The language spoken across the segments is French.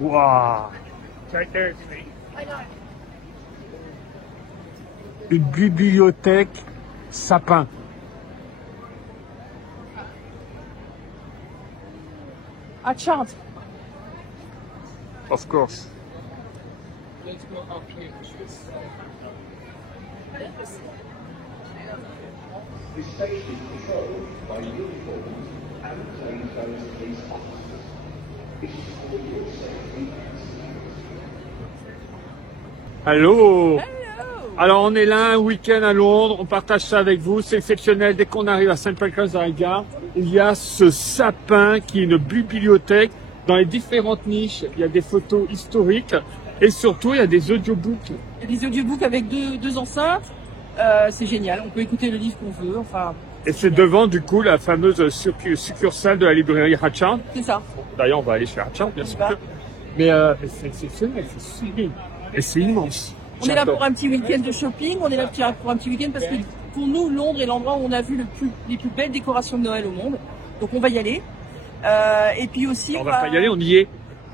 Waouh! Right there, it's me. Une bibliothèque sapin. À Chartres. Of course. Let's go up here. The station is controlled by uniformed and plainclothes police officers. This is for your safety. Allô? Alors on est là un week-end à Londres, on partage ça avec vous, c'est exceptionnel. Dès qu'on arrive à St. Pancras à la gare, il y a ce sapin qui est une bibliothèque. Dans les différentes niches, il y a des photos historiques et surtout il y a des audiobooks. Il y a des audiobooks avec deux enceintes. C'est génial, on peut écouter le livre qu'on veut. Enfin, Et c'est devant du coup la fameuse succursale de la librairie Hatchard. c'est ça. D'ailleurs on va aller chez Hatchard bien sûr. Mais c'est exceptionnel, c'est sublime et c'est immense. On est là pour un petit week-end de shopping, on est là pour un petit week-end parce que pour nous, Londres est l'endroit où on a vu les plus belles décorations de Noël au monde. Donc on va y aller. Et puis aussi... On va pas y aller, on y est.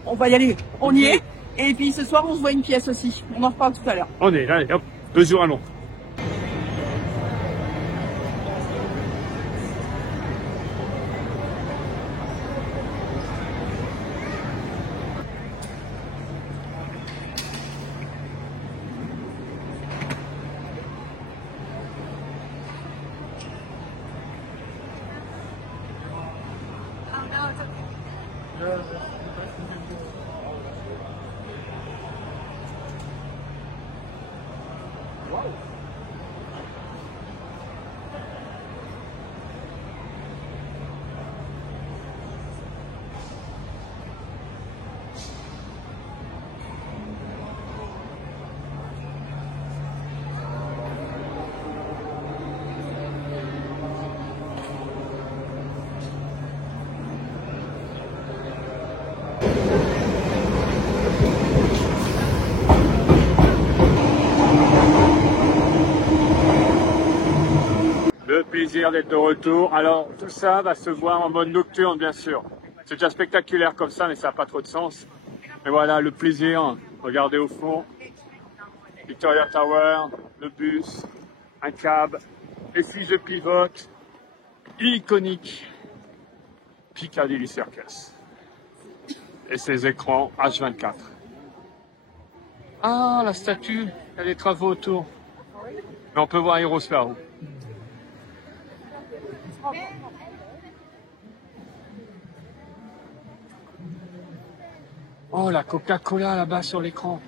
On va y aller, on y est. Et puis ce soir, on se voit une pièce aussi. On en reparle tout à l'heure. On est là, allez, hop, 2 jours à Londres. Le plaisir d'être de retour. Alors, tout ça va se voir en mode nocturne, bien sûr. C'est déjà spectaculaire comme ça, mais ça n'a pas trop de sens. Mais voilà, le plaisir. Regardez au fond. Victoria Tower, le bus, un cab, les fiches de pivote, iconique. Piccadilly Circus. Et ses écrans H24. Ah, la statue, il y a des travaux autour. Mais on peut voir Heroes là-haut. Oh, la Coca-Cola là-bas sur l'écran.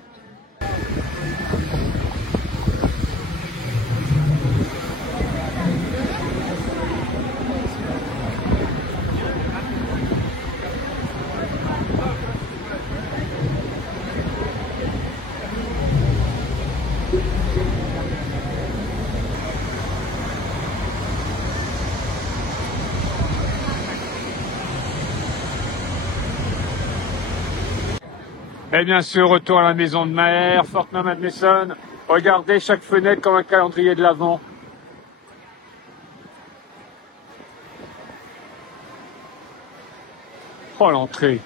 Et bien sûr, retour à la maison de Maher, Fortnum and Mason. Regardez chaque fenêtre comme un calendrier de l'Avent. Oh, l'entrée.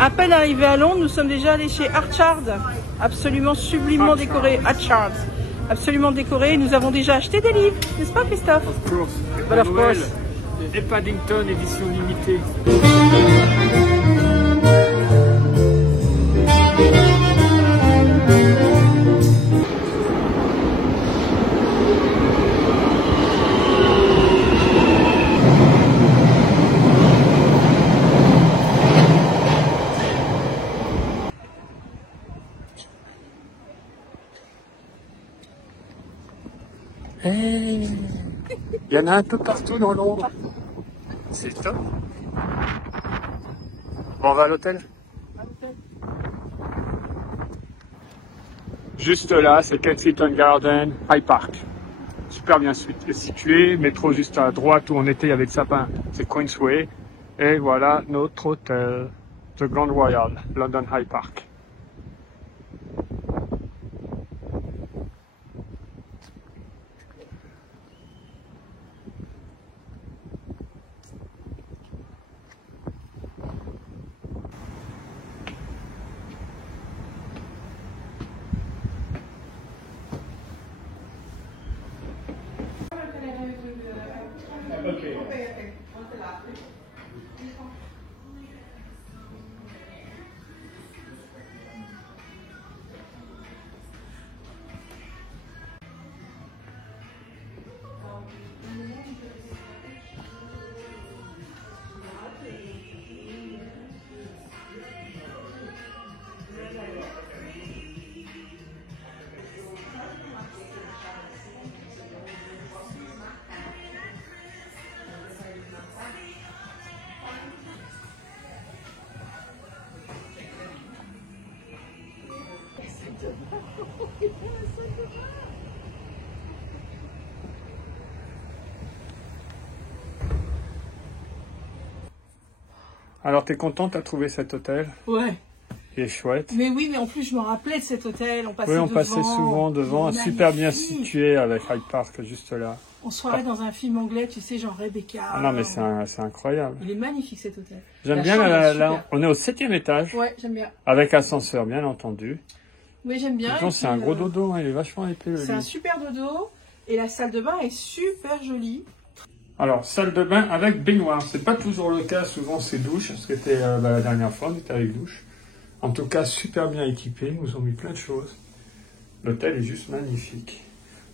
À peine arrivés à Londres, nous sommes déjà allés chez Hatchard, absolument sublimement décoré. Hatchard, absolument décoré. Nous avons déjà acheté des livres, n'est-ce pas, Christophe? Of course. But of Noël course. et Paddington édition limitée. Il y en a un peu partout dans Londres. C'est top. Bon, on va à l'hôtel. Juste là, c'est Kensington Garden, High Park. Super bien situé, métro juste à droite où on était avec sapin, c'est Queensway. Et voilà notre hôtel, The Grand Royal, London High Park. Alors, t'es contente, t'as trouvé cet hôtel? Ouais. Il est chouette. Mais oui, mais en plus, je me rappelais de cet hôtel. On passait Oui, on devant. passait souvent devant, Il est super bien magnifique. situé avec Hyde Park, juste là. On se croirait dans un film anglais, tu sais, genre Rebecca. Ah non, mais c'est incroyable. Il est magnifique cet hôtel. J'aime La bien, chambre est super. on est au 7e étage, Ouais, j'aime bien. avec ascenseur, bien entendu. Oui, j'aime bien. Pourtant, Et c'est puis, un gros dodo, hein, il est vachement épais, le C'est un lit. super dodo. Et la salle de bain est super jolie. Alors, salle de bain avec baignoire. C'est pas toujours le cas, souvent c'est douche, ce qui était la dernière fois, on était avec douche. En tout cas, super bien équipé, ils nous ont mis plein de choses. L'hôtel est juste magnifique.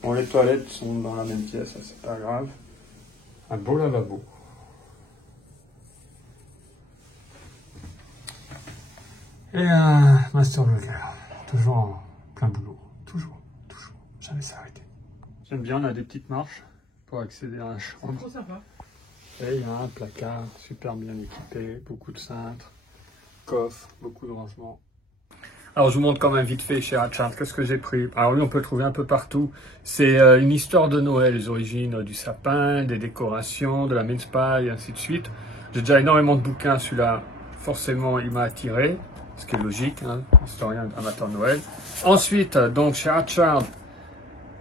Bon, les toilettes sont dans la même pièce, ça c'est pas grave. Un beau lavabo. Et un master burger. Toujours en plein boulot. Toujours. Jamais s'arrêter. J'aime bien, on a des petites marches pour accéder à la chambre. Trop sympa. Et il y a un placard super bien équipé, beaucoup de cintres, coffre, beaucoup de rangements. Alors je vous montre quand même vite fait chez Hatchard, qu'est-ce que j'ai pris. Alors lui on peut le trouver un peu partout. C'est une histoire de Noël, les origines du sapin, des décorations, de la mince pie et ainsi de suite. J'ai déjà énormément de bouquins, celui-là forcément il m'a attiré, ce qui est logique, hein, historien amateur de Noël. Ensuite donc chez Hatchard,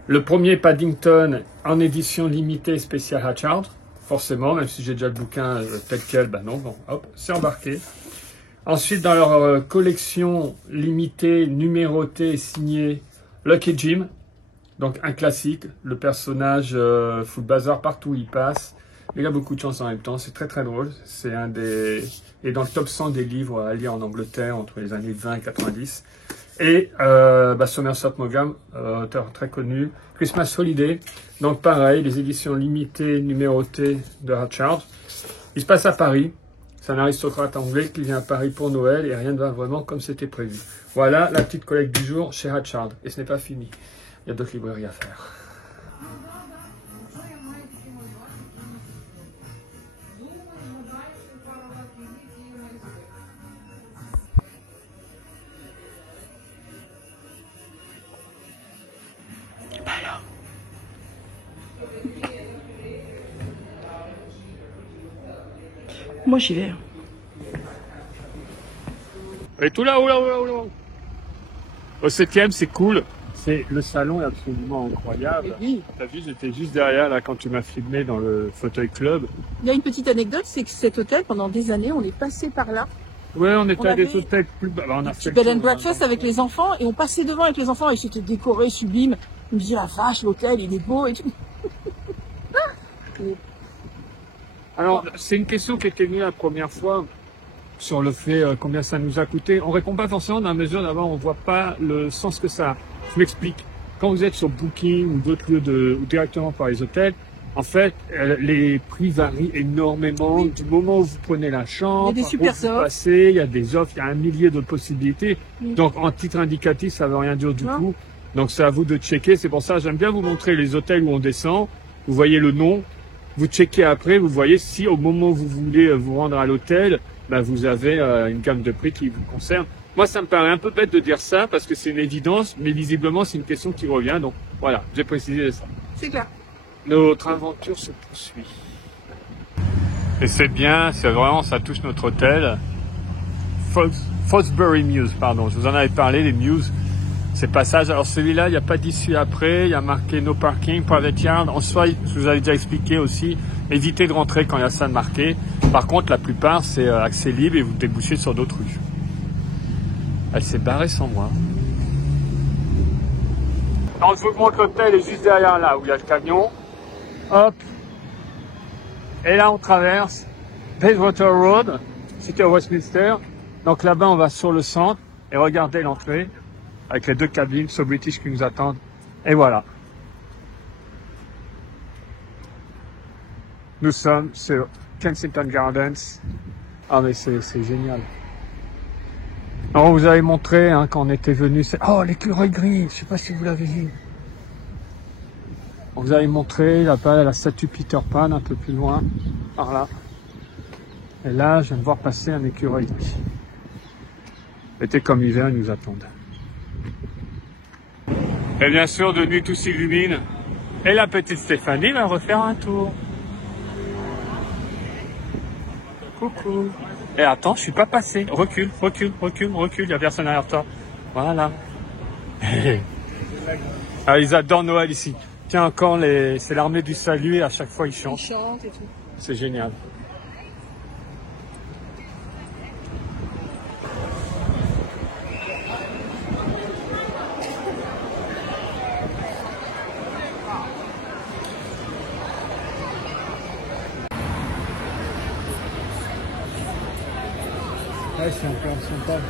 le premier Paddington en édition limitée spéciale Hatchard. Forcément, même si j'ai déjà le bouquin tel quel, ben non, bon, hop, c'est embarqué. Ensuite, dans leur collection limitée, numérotée, signée, Lucky Jim, donc un classique, le personnage fout le bazar partout où il passe, mais il a beaucoup de chance en même temps, c'est très très drôle, c'est un des... et dans le top 100 des livres à lire en Angleterre entre les années 20 et 90. Et Somerset Maugham, auteur très connu, Christmas Holiday, donc pareil, les éditions limitées, numérotées de Hatchard. Il se passe à Paris, c'est un aristocrate anglais qui vient à Paris pour Noël et rien ne va vraiment comme c'était prévu. Voilà la petite collecte du jour chez Hatchard. Et ce n'est pas fini, il y a d'autres librairies à faire. Moi, j'y vais. Et tout là, oula. Au 7e, c'est cool. Le salon est absolument incroyable. Oui. T'as vu, j'étais juste derrière là quand tu m'as filmé dans le fauteuil club. Il y a une petite anecdote, c'est que cet hôtel, pendant des années, on est passé par là Ouais, on était On à des avait hôtels plus bas. Bah, on a fait petit le bed and tour, breakfast avec les enfants et on passait devant avec les enfants et c'était décoré, sublime. Je me dis la vache, l'hôtel il est beau et tout. Alors, c'est une question qui était venue la première fois sur le fait combien ça nous a coûté. On répond pas forcément dans la mesure d'abord on voit pas le sens que ça a. Je m'explique. Quand vous êtes sur Booking ou d'autres lieux ou directement par les hôtels, en fait, les prix varient énormément du moment où vous prenez la chambre. Il y a des super offres. Passez, il y a des offres, il y a un millier de possibilités. Donc, en titre indicatif, ça veut rien dire du tout. Donc, c'est à vous de checker. C'est pour ça, j'aime bien vous montrer les hôtels où on descend. Vous voyez le nom. Vous checkez après, vous voyez si au moment où vous voulez vous rendre à l'hôtel, ben, vous avez une gamme de prix qui vous concerne. Moi, ça me paraît un peu bête de dire ça parce que c'est une évidence, mais visiblement, c'est une question qui revient. Donc, voilà, j'ai précisé ça. C'est clair. Notre aventure se poursuit. Et c'est bien, c'est vraiment, ça touche notre hôtel. Fosbury Mews, pardon. Je vous en avais parlé, les Mews. Ces passages. Alors celui-là, il n'y a pas d'issue après. Il y a marqué no parking, private yard. En soi, je vous avais déjà expliqué aussi. Évitez de rentrer quand il y a ça de marqué. Par contre, la plupart, c'est accès libre et vous débouchez sur d'autres rues. Elle s'est barrée sans moi. Alors, je vous montre l'hôtel est juste derrière là où il y a le camion. Hop. Et là, on traverse Bayswater Road, c'était à Westminster. Donc là-bas, on va sur le centre et regardez l'entrée avec les deux cabines So British qui nous attendent. Et voilà. Nous sommes sur Kensington Gardens. Ah mais c'est génial. Alors, on vous avait montré hein, quand on était venu. Oh, l'écureuil gris. Je sais pas si vous l'avez vu. On vous avait montré là-bas la statue Peter Pan un peu plus loin, par là. Et là, je viens de voir passer un écureuil gris. Été comme hiver, ils nous attendent. Et bien sûr, de nuit, tout s'illumine. Et la petite Stéphanie va refaire un tour. Coucou. Et attends, je suis pas passé. Recule, recule, recule, recule. Il n'y a personne derrière toi. Voilà. Ah, ils adorent Noël ici. Tiens, encore, c'est l'armée du salut et à chaque fois ils chantent. Ils chantent et tout. C'est génial. Ouais, c'est un peu sympa.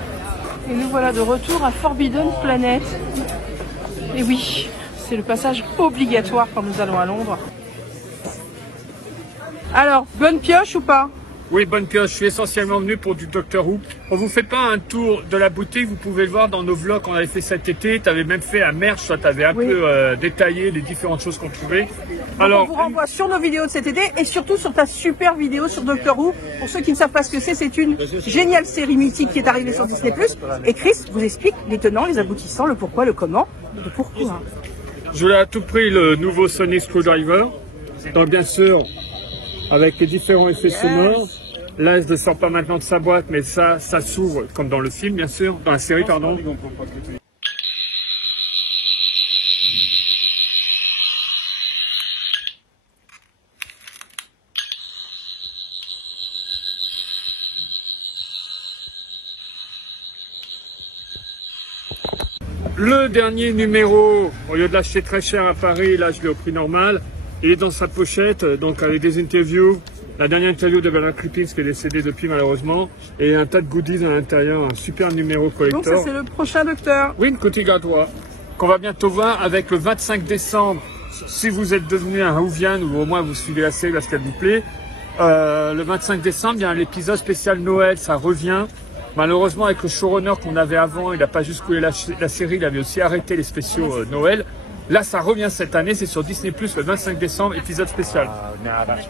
Et nous voilà de retour à Forbidden Planet. Et oui, c'est le passage obligatoire quand nous allons à Londres. Alors, bonne pioche ou pas? Oui, bonne pioche. Je suis essentiellement venu pour du Doctor Who. On vous fait pas un tour de la boutique. Vous pouvez le voir dans nos vlogs qu'on avait fait cet été. Tu avais même fait un merch. Tu avais un peu détaillé les différentes choses qu'on trouvait. Alors, on vous renvoie sur nos vidéos de cet été et surtout sur ta super vidéo sur Doctor Who. Pour ceux qui ne savent pas ce que c'est une géniale série mythique qui est arrivée sur Disney+. Et Chris vous explique les tenants, les aboutissants, le pourquoi, le comment, le pourquoi. Je voulais à tout prix le nouveau Sonic Screwdriver. Donc bien sûr, avec les différents effets sonores. Là, il ne sort pas maintenant de sa boîte, mais ça s'ouvre, comme dans le film, bien sûr, dans la série, pardon. Le dernier numéro, au lieu de l'acheter très cher à Paris, là je l'ai au prix normal. Il est dans sa pochette, donc avec des interviews. La dernière interview de Bernard Crippins qui est décédé depuis malheureusement. Et un tas de goodies à l'intérieur, un super numéro collector. Donc ça c'est le prochain Docteur. Oui, une Kuti Gatois, qu'on va bientôt voir avec le 25 décembre. Si vous êtes devenu un Whovian ou au moins vous suivez la série parce qu'elle vous plaît. Le 25 décembre, il y a l'épisode spécial Noël, ça revient. Malheureusement, avec le showrunner qu'on avait avant, il n'a pas juste coulé la série, il avait aussi arrêté les spéciaux Noël. Là, ça revient cette année, c'est sur Disney+, le 25 décembre, épisode spécial.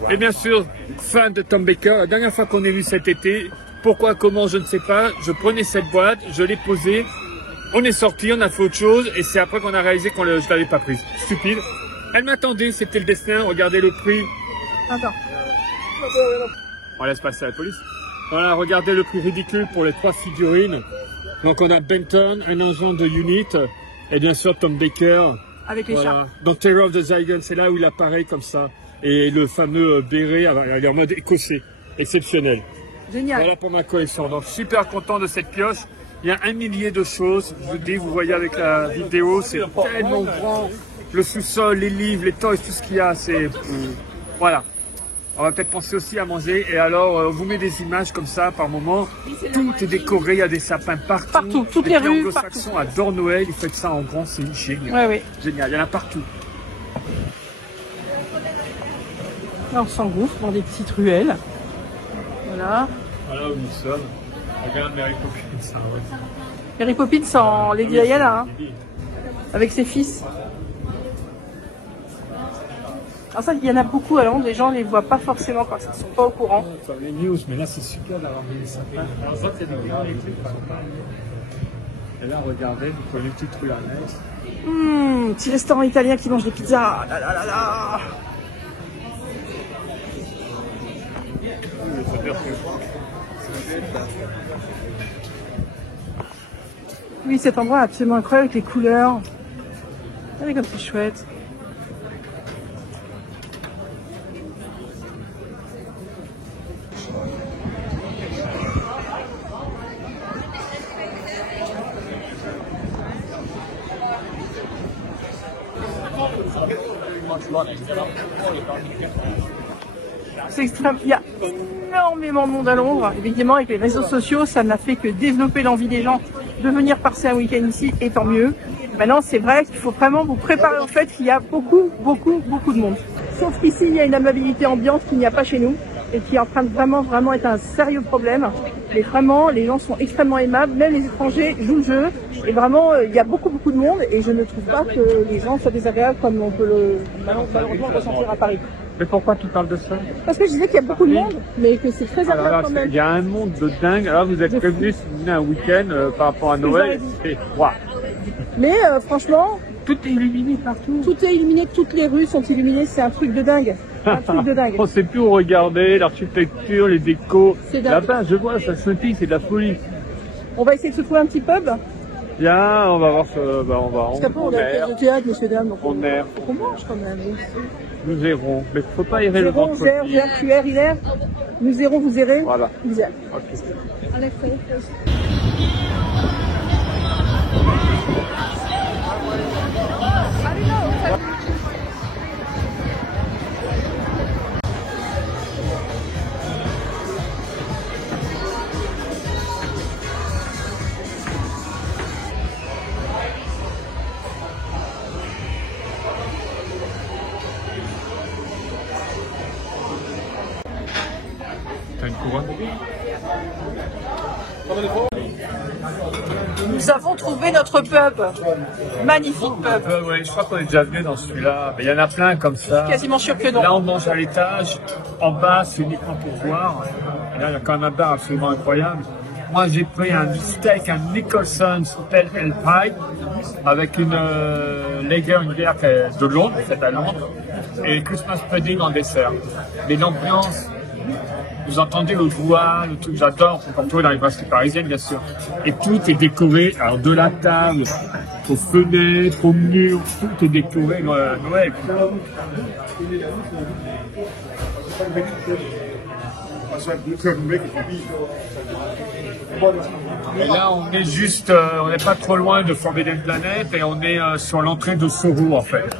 Et bien sûr, fan de Tom Baker, la dernière fois qu'on est vu cet été, pourquoi, comment, je ne sais pas, je prenais cette boîte, je l'ai posée, on est sorti, on a fait autre chose, et c'est après qu'on a réalisé que je ne l'avais pas prise. Stupide. Elle m'attendait, c'était le destin, regardez le prix. Attends. On laisse passer la police. Voilà, regardez le prix ridicule pour les 3 figurines. Donc on a Benton, un agent de Unit, et bien sûr Tom Baker. Avec les chats. Donc Terror of the Zygon, c'est là où il apparaît comme ça. Et le fameux béret, il est en mode écossais, exceptionnel. Génial. Voilà pour ma collection. Donc super content de cette pioche. Il y a 1 millier de choses. Je vous dis, vous voyez avec la vidéo, c'est tellement grand. Le sous-sol, les livres, les toys, tout ce qu'il y a, c'est... Voilà. On va peut-être penser aussi à manger. Et alors, on vous met des images comme ça par moment. Tout est décoré, il y a des sapins partout. Partout, toutes les rues, anglo-saxons adorent Noël, ils font ça en grand, c'est génial. Ouais, ouais. Génial, il y en a partout. Là, on s'engouffre dans des petites ruelles. Voilà. Voilà où nous sommes. Regarde Mary Poppins, ça, ouais. Mary Poppins en Lady Diana, hein, avec ses fils. Alors ça, il y en a beaucoup à Londres, les gens ne les voient pas forcément quand ils ne sont pas au courant. Comme les news, mais là c'est super d'avoir mis les sapins. Alors ça, c'est des grands électriques. Et là, regardez, vous prenez une petite rue à l'est. Petit restaurant italien qui mange des pizzas. Là, là, là, là. Oui, cet endroit est absolument incroyable avec les couleurs. Regardez comme c'est chouette. C'est extrême. Il y a énormément de monde à Londres. Évidemment, avec les réseaux sociaux, ça n'a fait que développer l'envie des gens de venir passer un week-end ici, et tant mieux. Maintenant, c'est vrai qu'il faut vraiment vous préparer au fait qu'il y a beaucoup de monde. Sauf qu'ici, il y a une amabilité ambiante qu'il n'y a pas chez nous et qui est en train de vraiment être un sérieux problème. Mais vraiment, les gens sont extrêmement aimables, même les étrangers jouent le jeu. Et vraiment, il y a beaucoup de monde et je ne trouve pas que les gens soient désagréables comme on peut le malheureusement ressentir à Paris. Mais pourquoi tu parles de ça? Parce que je disais qu'il y a beaucoup de monde, mais que c'est très agréable quand même. Il y a un monde de dingue. Alors vous êtes prévenu si vous venez un week-end par rapport à Noël, c'est froid. Mais franchement, tout est illuminé partout. Tout est illuminé, toutes les rues sont illuminées, c'est un truc de dingue. Un truc de dingue. On ne sait plus où regarder, l'architecture, les décos. C'est dingue. Là-bas, je vois, ça scintille, c'est de la folie. On va essayer de se trouver un petit pub. Bien, on va voir ce... Bah, Parce qu'après, on a la pièce de théâtre, messieurs, dames. Donc on erre. Faut qu'on mange quand même. Nous errons. Mais il ne faut pas errer le ventre. Tu erres, il erre. Nous errons, vous errez. Voilà. Vous errez. Okay. T'as une couronne? Nous avons trouvé notre pub. Magnifique pub. Ouais, je crois qu'on est déjà venu dans celui-là. Il y en a plein comme ça. Quasiment sûr que non. Là, on mange à l'étage. En bas, c'est uniquement pour boire. Et là, il y a quand même un bar absolument incroyable. Moi, j'ai pris un steak, un Nicholson's Pale Ale Pie, avec une lager, une bière de Londres, faite à Londres, et Christmas pudding en dessert. Mais l'ambiance, vous entendez le bois, le truc, j'adore, on peut retrouver dans les brasseries parisiennes, bien sûr. Et tout est décoré, alors de la table, aux fenêtres, aux murs, tout est décoré Noël. Et là, on est juste, on n'est pas trop loin de Forbidden Planet et on est sur l'entrée de Soho, en fait,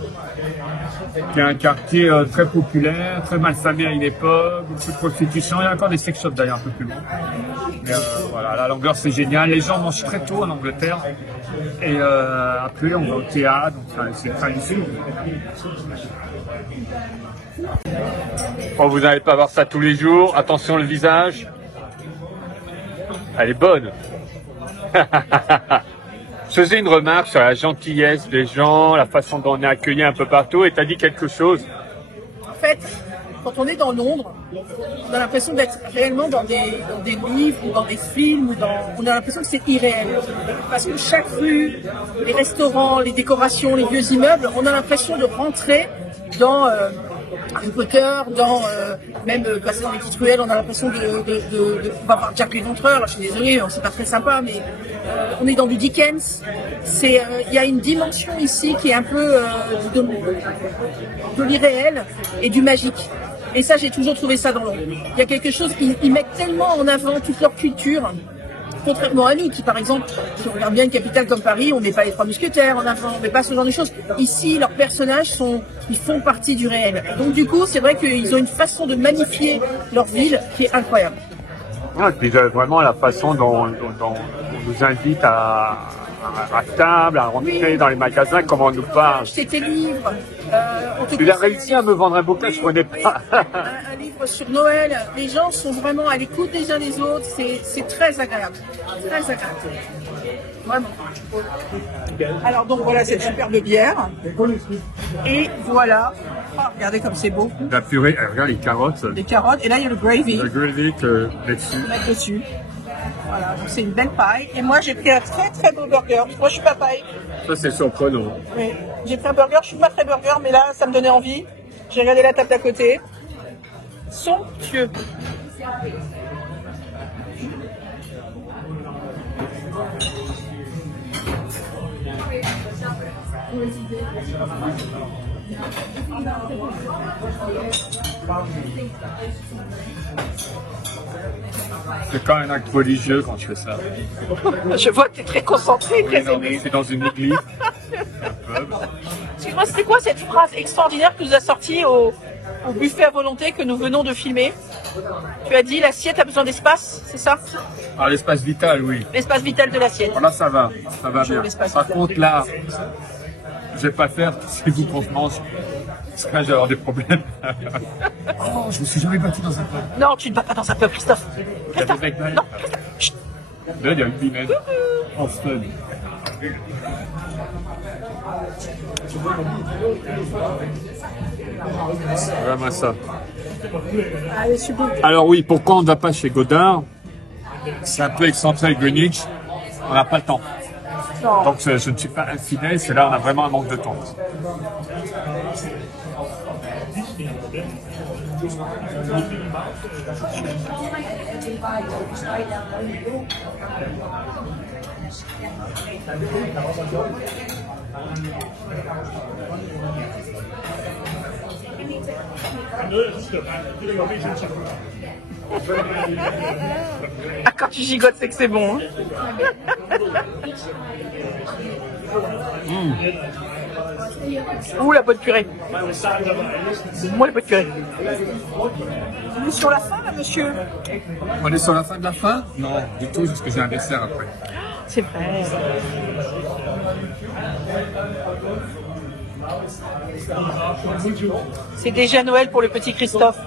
qui est un quartier très populaire, très malfamé à une époque, beaucoup de prostitution. Il y a encore des sex shops d'ailleurs un peu plus loin. Mais voilà, la longueur c'est génial. Les gens mangent très tôt en Angleterre et après on va au théâtre, donc c'est très utile. Bon, vous n'allez pas voir ça tous les jours. Attention le visage. Elle est bonne. Je faisais une remarque sur la gentillesse des gens, la façon dont on est accueilli un peu partout, et tu as dit quelque chose. En fait, quand on est dans Londres, on a l'impression d'être réellement dans des livres ou dans des films, on a l'impression que c'est irréel. Parce que chaque rue, les restaurants, les décorations, les vieux immeubles, on a l'impression de rentrer dans Harry Potter, dans même passer dans les petites ruelles, on a l'impression on va voir Jack l'Éventreur, je suis désolée, c'est pas très sympa, mais on est dans du Dickens. Il y a une dimension ici qui est un peu de l'irréel et du magique. Et ça, j'ai toujours trouvé ça drôle. Il y a quelque chose, ils mettent tellement en avant toute leur culture. Contrairement à nous, qui par exemple, si on regarde bien une capitale comme Paris, on met pas les Trois Mousquetaires en avant, on met pas ce genre de choses. Ici, leurs personnages ils font partie du réel. Donc du coup, c'est vrai qu'ils ont une façon de magnifier leur ville qui est incroyable. Ouais, puis vraiment la façon dont on nous invite à table, à rentrer dans les magasins, comment on nous parle. Acheter tes livres. Tu as réussi à me vendre un bouquin, je ne connais pas. un livre sur Noël. Les gens sont vraiment à l'écoute les uns des autres. C'est très agréable. Très agréable. Vraiment. Alors donc voilà cette superbe bière. Et voilà. Ah, regardez comme c'est beau. La purée, regarde les carottes. Les carottes. Et là il y a le gravy. Le gravy que dessus. Mettre dessus. Voilà, donc c'est une belle paille. Et moi, j'ai pris un très très beau burger. Moi, je suis pas paille. Ça, c'est surprenant. Oui, j'ai pris un burger. Je suis pas très burger, mais là, ça me donnait envie. J'ai regardé la table d'à côté. Somptueux. C'est quand même un acte religieux quand je fais ça. Je vois que tu es très concentré, très Non, aimé. c'est dans une église. Excuse-moi, c'était quoi cette phrase extraordinaire que tu nous as sortie au buffet à volonté que nous venons de filmer? Tu as dit l'assiette a besoin d'espace, c'est ça? Ah, l'espace vital, oui. L'espace vital de l'assiette. Là, ça va bien. l'espace Par vital. contre, là, je vais pas faire si vous qu'on se mange. Parce que là, je vais avoir des problèmes. Oh, je me suis jamais battu dans un pub. Non, tu ne vas pas dans un pub, Christophe. Christophe, Avec non, Christophe. Chut. Là, il y a une bimène. En fun. Vraiment ça. Allez, super. Alors oui, pourquoi on ne va pas chez Godard? C'est un peu excentré avec Greenwich. On n'a pas le temps. Non. Donc je ne suis pas infidèle, c'est là on a vraiment un manque de temps. Ah, quand tu gigotes, c'est que c'est bon. Hein. Ouh, la bonne purée. Moi, la bonne purée. On est sur la fin, là, monsieur. On est sur la fin de la fin? Non, du tout, parce que j'ai un dessert après. C'est vrai. C'est déjà Noël pour le petit Christophe.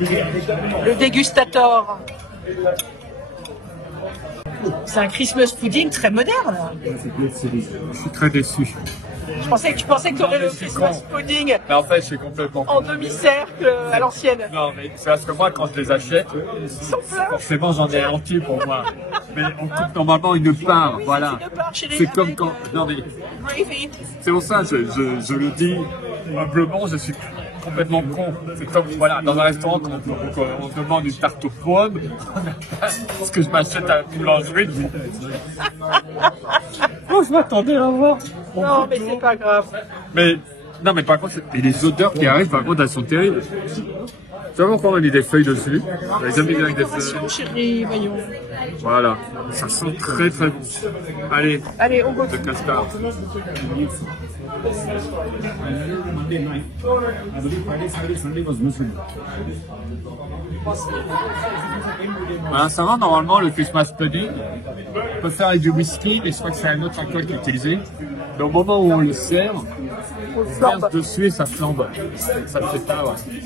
Le dégustateur. C'est un Christmas pudding très moderne. Je suis très déçu. Tu pensais que tu aurais le Christmas pudding Mais en fait, je suis complètement... en demi-cercle à l'ancienne. Non, mais c'est parce que moi, quand je les achète, Ils sont pleins. forcément, j'en ai un entier pour moi. Mais on coupe normalement une part, Oui, voilà. c'est une part, chérie, C'est comme avec, quand... Non, mais Gravy. c'est pour ça, je le dis humblement, je suis complètement con. C'est comme, voilà, dans un restaurant, quand on demande une tarte aux pommes, ce que je m'achète à la boulangerie. Oh, je m'attendais à voir. Non, mais c'est pas grave. Mais, non, mais par contre, et les odeurs qui arrivent, par contre, elles sont terribles. Tu vois pourquoi on a mis des feuilles dessus? J'avais jamais vu avec des feuilles. Attention, chérie, voyons. Voilà. Ça sent très très bon. Allez, Allez, on goûte. de castor. Voilà, ça va, normalement, le Christmas pudding. On peut faire avec du whisky, mais je crois que c'est un autre alcool qui est utilisé. Mais au moment où on le sert, on verse dessus et ça flambe. Ça ne fait pas, ouais.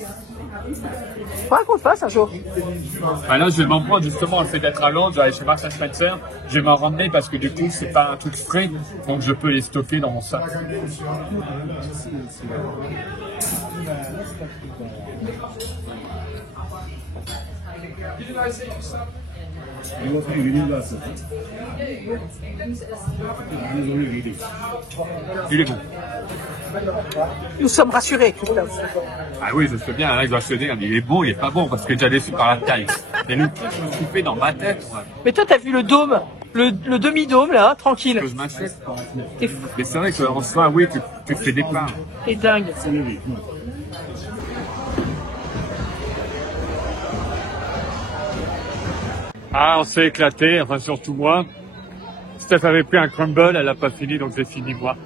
Faudra qu'on le fasse un jour. Ah là, je vais m'en prendre justement le fait d'être à Londres, j'allais chez Marks & Spencer, je vais m'en ramener parce que du coup, c'est pas un truc frais, donc je peux les stocker dans mon sac. Il est bon. Nous sommes rassurés, Christophe. Ah oui, je sais bien, là, je dois se dire, mais il est bon, il est pas bon, parce que j'ai déçu par la taille. Et le truc, je me suis fait dans ma tête, ouais, Mais toi, t'as vu le dôme, le demi-dôme, là, hein, tranquille. que je m'achète. T'es fou, Mais c'est vrai qu'en soi, oui, tu te fais des parts. t'es dingue. Ah, on s'est éclaté, enfin surtout moi. Steph avait pris un crumble, elle n'a pas fini, donc j'ai fini moi.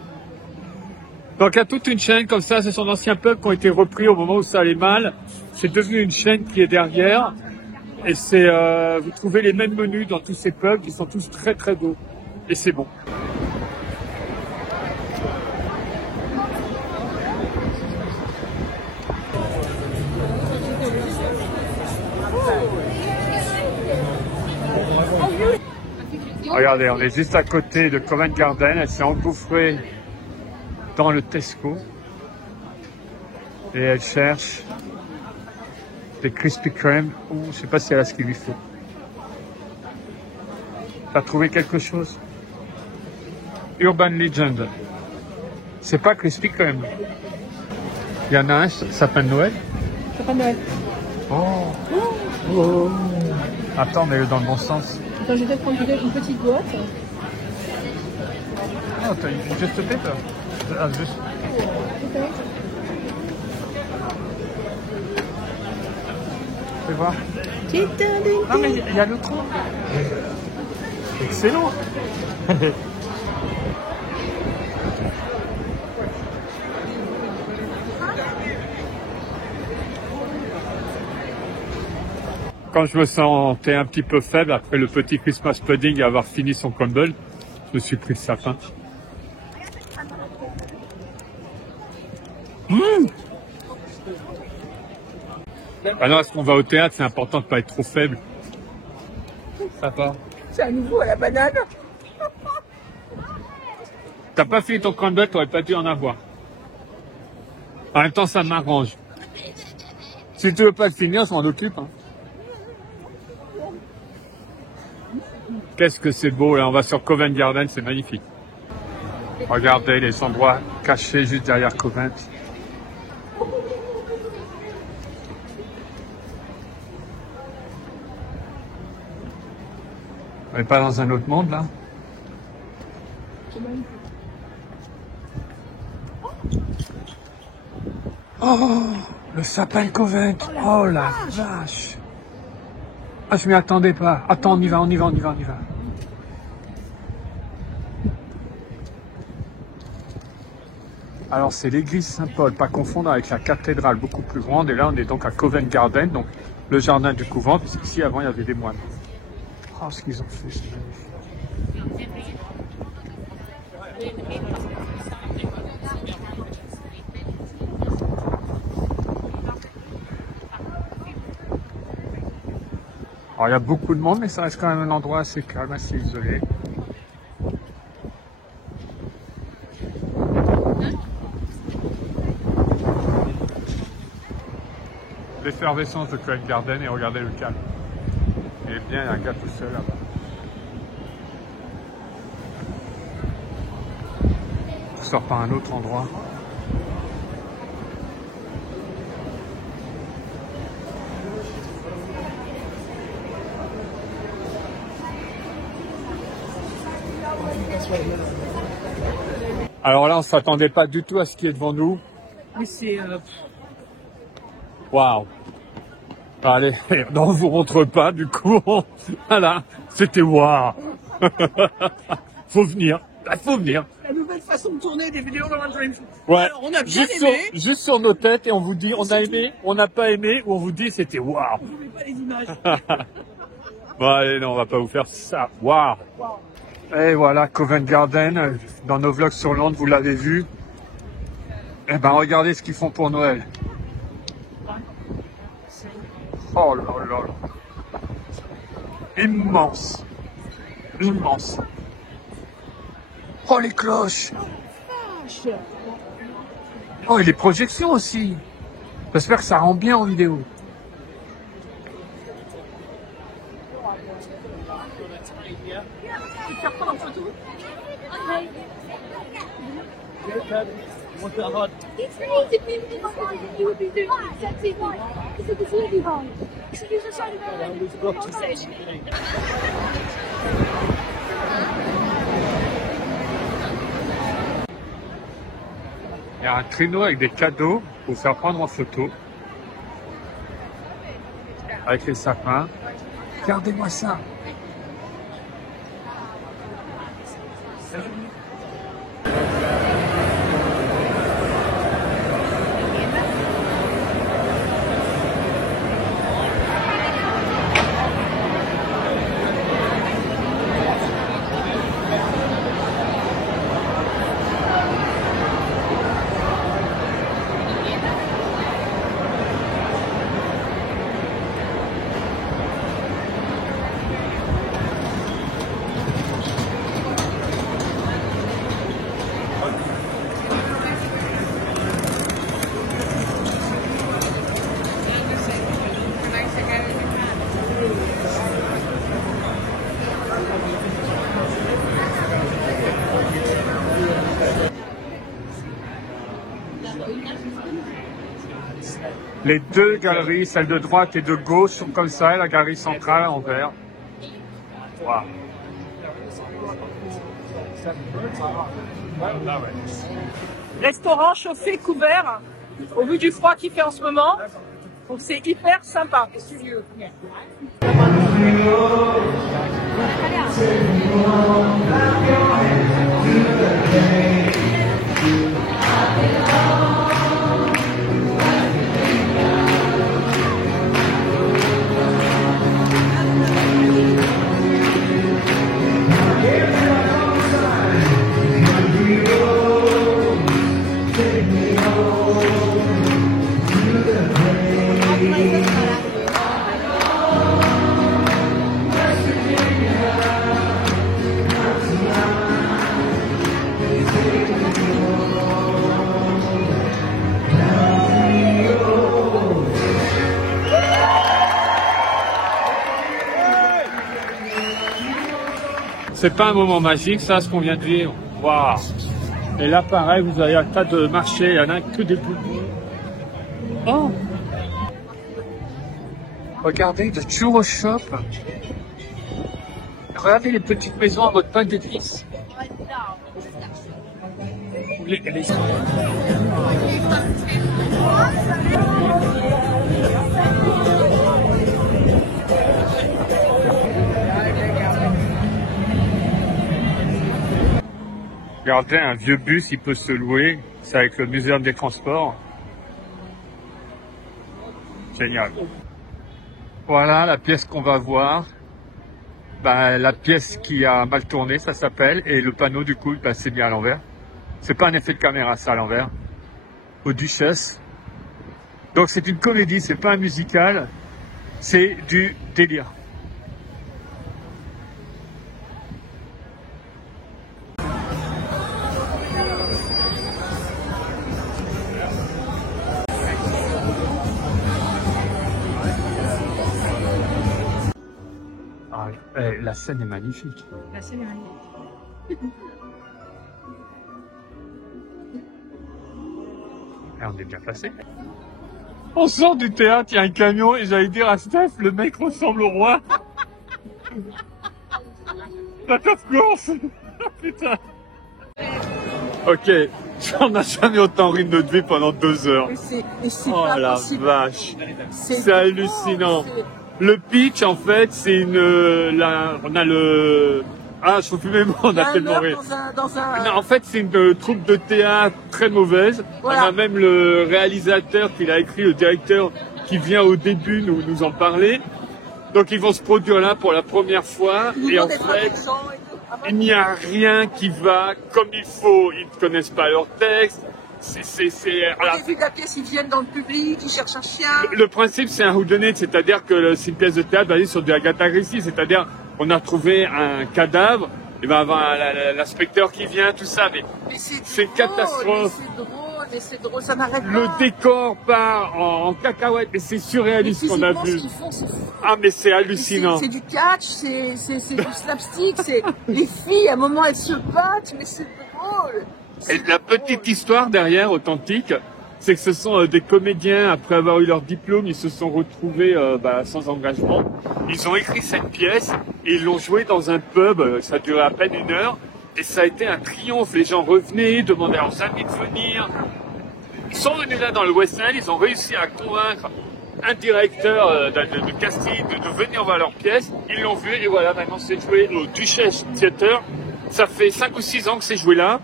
Donc il y a toute une chaîne comme ça, ce sont d'anciens pubs qui ont été repris au moment où ça allait mal. C'est devenu une chaîne qui est derrière. Et c'est, vous trouvez les mêmes menus dans tous ces pubs, qui sont tous très très beaux. Et c'est bon. Regardez, on est juste à côté de Covent Garden. Elle s'est engouffrée dans le Tesco. Et elle cherche des Krispy Kreme. Je ne sais pas si elle a ce qu'il lui faut. T'as trouvé quelque chose? Urban Legend. C'est pas Krispy Kreme. Il y en a un, sapin de Noël. Sapin de Noël. Oh. Attends, mais dans le bon sens. Attends, je vais peut-être prendre une petite boîte. Non, t'as juste paper. Ah, juste. Fais voir. Non, mais il y a le trou. Excellent. Quand je me sentais un petit peu faible après le petit Christmas pudding et avoir fini son crumble, je me suis pris le sapin. Alors, est-ce qu'on va au théâtre? C'est important de ne pas être trop faible. Ça va. C'est à nouveau à la banane. T'as pas fini ton crumble, t'aurais pas dû en avoir. En même temps, ça m'arrange. Si tu veux pas le finir, je m'en occupe. Hein. Qu'est-ce que c'est beau, là. On va sur Covent Garden, c'est magnifique. Regardez les endroits cachés juste derrière Covent. On n'est pas dans un autre monde, là? Oh, le sapin Covent. Oh la vache. Ah, je m'y attendais pas. Attends, on y va. Alors, c'est l'église Saint-Paul, pas confondre avec la cathédrale beaucoup plus grande. Et là, on est donc à Covent Garden, donc le jardin du couvent, puisqu'ici, avant, il y avait des moines. Oh, ce qu'ils ont fait, c'est magnifique. Alors, il y a beaucoup de monde, mais ça reste quand même un endroit assez calme, assez isolé. L'effervescence de Covent Garden et regardez le calme. Et bien, il y a un gars tout seul là-bas. On sort par un autre endroit. Alors là, on s'attendait pas du tout à ce qui est devant nous. Mais c'est... Waouh! Allez, non, on vous montre pas, du coup. Voilà, c'était waouh! Faut venir, faut venir. La nouvelle façon de tourner des vidéos dans un Dream. Ouais. Alors, on a bien aimé. Juste sur nos têtes et on vous dit on a aimé, on n'a pas aimé ou on vous dit c'était waouh. On ne met pas les images. Bon allez, non, on va pas vous faire ça. Waouh. Et voilà, Covent Garden, dans nos vlogs sur Londres, vous l'avez vu. Eh ben regardez ce qu'ils font pour Noël. Oh là là là. Immense. Immense. Oh les cloches. Oh et les projections aussi. J'espère que ça rend bien en vidéo. Tu peux faire prendre en photo? It's really depending on how you would be doing it. That's it, right? Because it's really hard. So you just sort of conversation. Il y a un traîneau avec des cadeaux pour faire prendre en photo. Avec les sapins. Regardez-moi ça. Les deux galeries, celle de droite et de gauche, sont comme ça, et la galerie centrale en vert. Wow. Restaurant chauffé, couvert, au vu du froid qu'il fait en ce moment. Donc c'est hyper sympa. C'est pas un moment magique, ça, ce qu'on vient de vivre. Waouh! Et là, pareil, vous avez un tas de marchés, il y en a que des boubous. Oh! Regardez, de churro shop. Regardez les petites maisons à votre pain d'épices. Regardez, un vieux bus, il peut se louer. C'est avec le Muséum des Transports. Génial. Voilà la pièce qu'on va voir. Ben, la pièce qui a mal tourné, ça s'appelle. Et le panneau, du coup, ben, c'est mis à l'envers. C'est pas un effet de caméra, ça, à l'envers. Au Duchesse. Donc c'est une comédie, c'est pas un musical. C'est du délire. Ah, la scène est magnifique. La scène est magnifique. On est bien placé. On sort du théâtre, il y a un camion et j'allais dire à Steph, le mec ressemble au roi. But of course. Putain. Ok, on n'a jamais autant ri de notre vie pendant 2 heures. Oh la vache, c'est hallucinant. Le pitch, en fait, c'est une... on a le... Ah, je ne trouve plus mes mots, on a tellement ri. Non, en fait, c'est une troupe de théâtre très mauvaise. Voilà. On a même le réalisateur qui l'a écrit, le directeur, qui vient au début nous en parler. Donc, ils vont se produire là pour la première fois. Et en fait, il n'y a rien qui va comme il faut. Ils ne connaissent pas leur texte. Au début de la pièce, ils viennent dans le public, ils cherchent un chien. Le principe, c'est un whodunit, c'est-à-dire que c'est une pièce de théâtre basée sur de Agatha Christie, c'est-à-dire on a trouvé un cadavre, et ben l'inspecteur qui vient, tout ça, mais c'est une catastrophe. Mais c'est drôle, ça n'arrête pas. Le décor part en cacahuète, mais c'est surréaliste ce qu'on a vu. Ah, mais c'est hallucinant. C'est du catch, c'est du slapstick, les filles, à un moment, elles se battent, mais c'est drôle. Et la petite histoire derrière, authentique, c'est que ce sont des comédiens, après avoir eu leur diplôme, ils se sont retrouvés sans engagement. Ils ont écrit cette pièce et ils l'ont jouée dans un pub, ça a duré à peine 1 heure, et ça a été un triomphe. Les gens revenaient, demandaient à leurs amis de venir. Ils sont venus là dans le West End, ils ont réussi à convaincre un directeur de casting de venir voir leur pièce. Ils l'ont vu et voilà, maintenant c'est joué au Duchess Theatre. Ça fait 5 ou 6 ans que c'est joué là.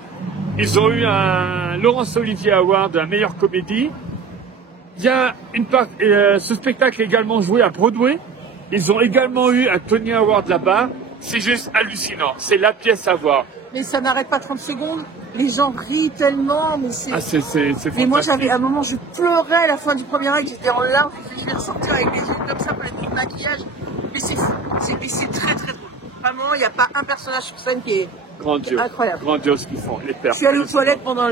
Ils ont eu un Laurence Olivier Award de la meilleure comédie. Il y a ce spectacle est également joué à Broadway. Ils ont également eu un Tony Award là-bas. C'est juste hallucinant. C'est la pièce à voir. Mais ça n'arrête pas 30 secondes. Les gens rient tellement, mais c'est... Ah, c'est fantastique. Mais moi, j'avais, à un moment, je pleurais à la fin du premier acte, j'étais en larmes, je vais ressortir avec les yeux comme ça pour les trucs de maquillage. Mais c'est fou. C'est très, très drôle. Vraiment, il n'y a pas un personnage sur scène qui est grandiose. Incroyable. Grandiose ce qu'ils font. Les je suis allée aux toilettes pendant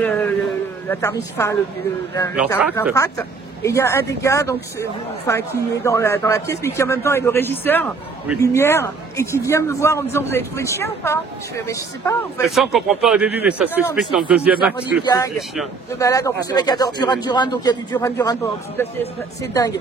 l'intracte. Et il y a un des gars donc, qui est dans la pièce, mais qui en même temps est le régisseur, Lumière, et qui vient me voir en me disant vous avez trouvé le chien ou pas? Je fais mais je sais pas en fait. Et ça on comprend pas au début, mais ça s'explique dans le deuxième acte, le coup du chien. De malade, en plus le mec adore Duran, donc il y a du Duran pendant toute la pièce, c'est dingue.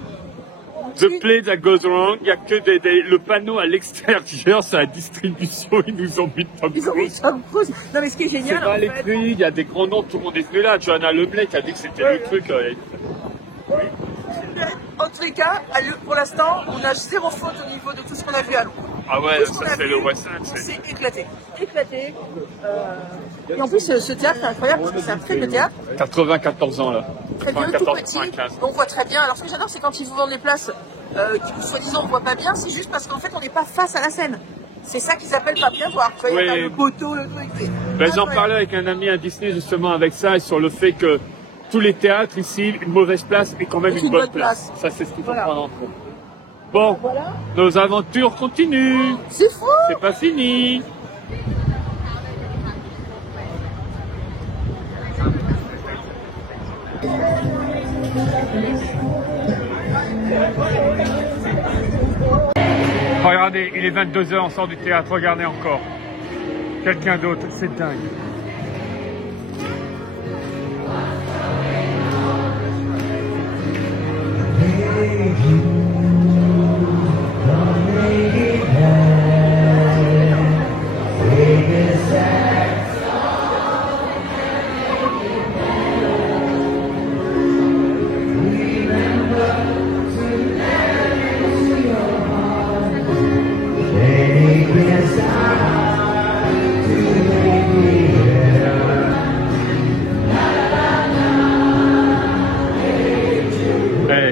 The play that goes wrong, il n'y a que le panneau à l'extérieur, c'est la distribution, ils nous ont mis Tom Cruise. Ils ont mis Tom Cruise. Non mais ce qui est génial, c'est pas l'écrit, il y a des grands noms, tout le monde est venu là. Johanna Lemley qui a dit que c'était le truc. En tous les cas, pour l'instant, on a 0 faute au niveau de tout ce qu'on a vu à Londres. Ah ouais, ça c'est le West End. C'est éclaté. Et en plus, ce théâtre est incroyable parce que c'est un très vieux théâtre. 94 ans là. Très vieux, tout petit. On voit très bien. Alors ce que j'adore, c'est quand ils vous vendent les places, soi-disant on voit pas bien, c'est juste parce qu'en fait on n'est pas face à la scène. C'est ça qu'ils appellent pas bien voir. Tu vois, il y a le poteau, le truc. Ben, j'en parlais avec un ami à Disney justement avec ça et sur le fait que tous les théâtres ici, une mauvaise place est quand même une bonne place. Ça, c'est ce qu'il faut prendre en compte. Bon, nos aventures continuent. C'est fou. C'est pas fini. Regardez, il est 22h, on sort du théâtre, regardez encore. Quelqu'un d'autre, c'est dingue.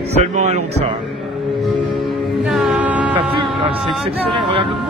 Seulement un long que ça. T'as vu là, c'est exceptionnel, regarde le monde.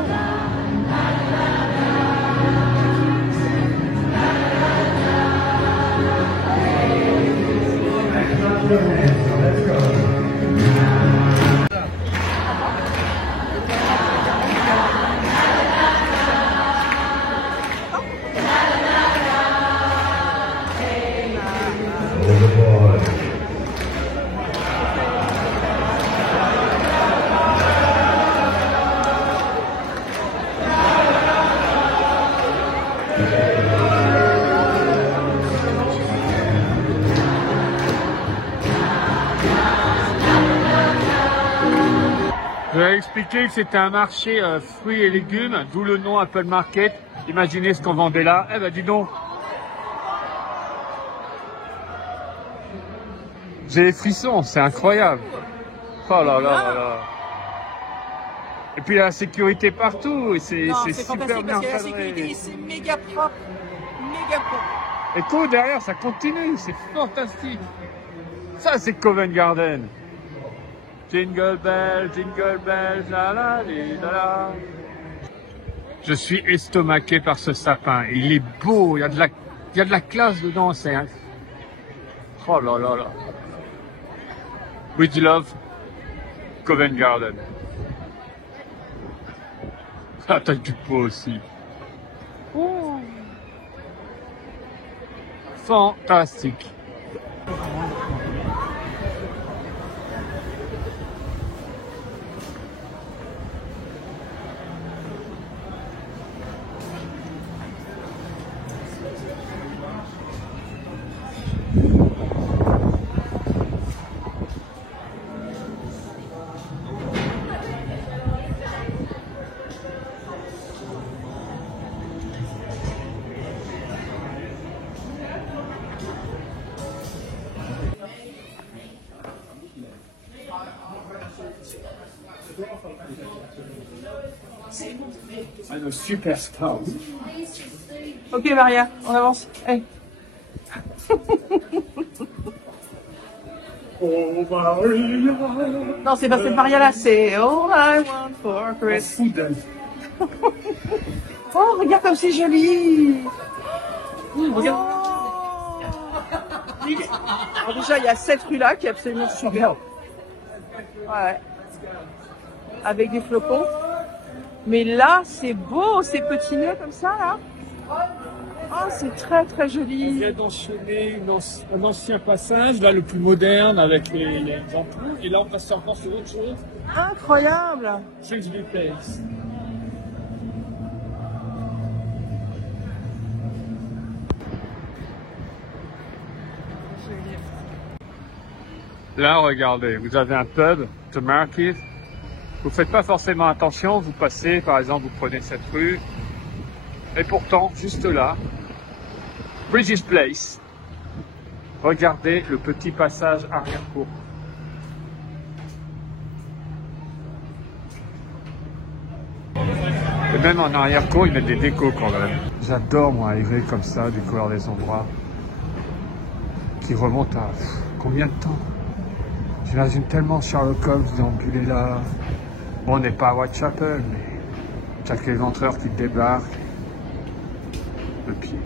Je vais expliquer que c'était un marché fruits et légumes, d'où le nom Apple Market. Imaginez ce qu'on vendait là. Eh ben dis donc. J'ai les frissons, c'est incroyable. Oh là là là là. Et puis il y a la sécurité partout, et c'est super bien parce que la sécurité, c'est méga propre. Méga propre. Et tout derrière, ça continue, c'est fantastique. Ça, c'est Covent Garden. Jingle bell, la la la la. Je suis estomaqué par ce sapin. Il est beau, il y a de la classe dedans. C'est un... Oh là là là. With love, Covent Garden. La taille du pot aussi. Oh. Fantastique. le superstar. Ok Maria, on avance. Hey. Oh Maria. Non, c'est pas cette Maria là, c'est All I Want for Christmas. Oh, regarde comme c'est joli. Regarde. Alors déjà, il y a cette rue là qui est absolument superbe. Ouais. Avec des flocons. Mais là, c'est beau, ces petits nœuds comme ça là. Oh, c'est très très On joli. vient d'enchaîner un ancien passage, là le plus moderne avec les ampoules, et là on passe encore sur autre chose. Incroyable. Shrewsbury Place. Là, regardez, vous avez un pub, The Market. Vous faites pas forcément attention, vous passez, par exemple, vous prenez cette rue. Et pourtant, juste là, Regis Place. Regardez le petit passage arrière-cour. Et même en arrière-cour, ils mettent des décos quand même. J'adore, moi, arriver comme ça, découvrir des endroits qui remontent à combien de temps? J'imagine tellement Sherlock Holmes déambuler là. Bon, on n'est pas à Whitechapel, mais Jack l'Éventreur qui débarque. Le pied.